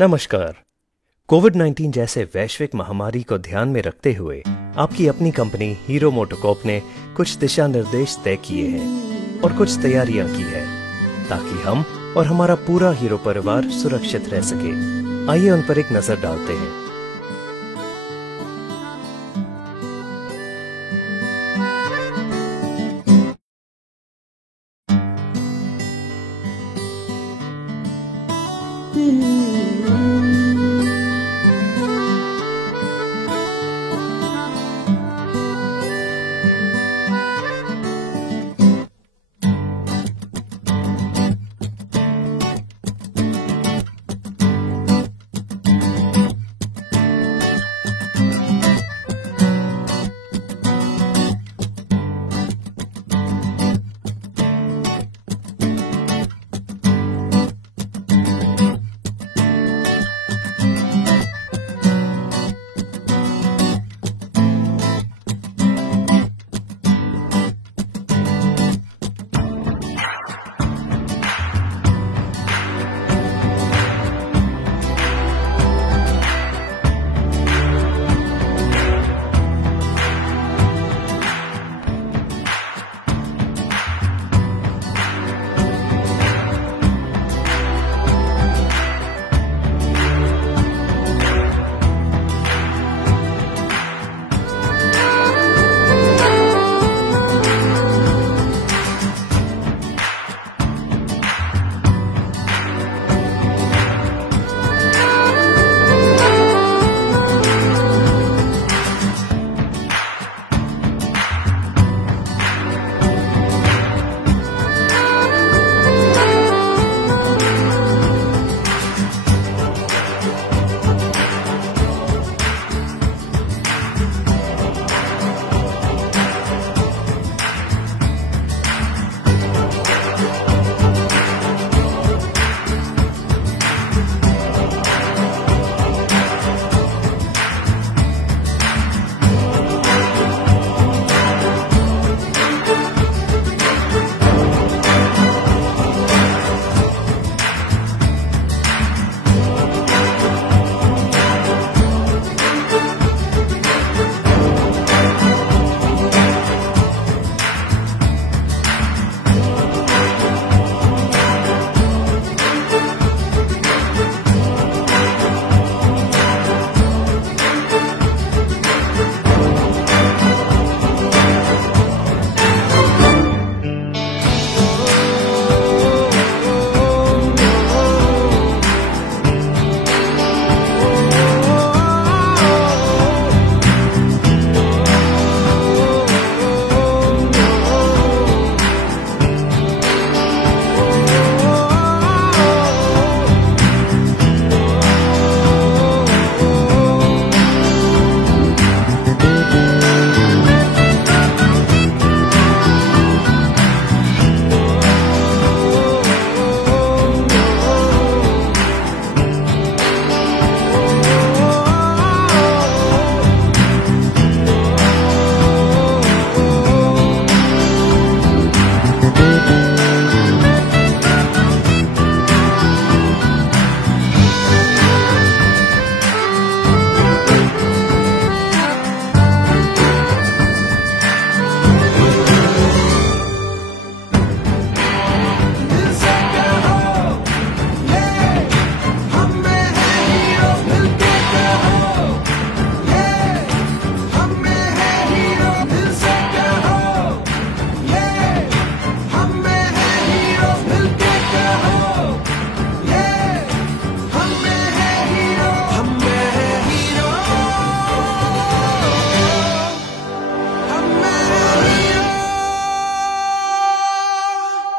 नमस्कार। कोविड-19 जैसे वैश्विक महामारी को ध्यान में रखते हुए आपकी अपनी कंपनी हीरो मोटोकॉर्प ने कुछ दिशा निर्देश तय किए हैं और कुछ तैयारियां की है ताकि हम और हमारा पूरा हीरो परिवार सुरक्षित रह सके। आइए उन पर एक नजर डालते हैं।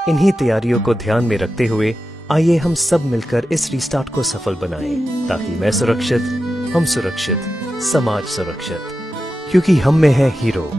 इन्हीं तैयारियों को ध्यान में रखते हुए आइए हम सब मिलकर इस रीस्टार्ट को सफल बनाएं ताकि मैं सुरक्षित, हम सुरक्षित, समाज सुरक्षित, क्योंकि हम में है हीरो।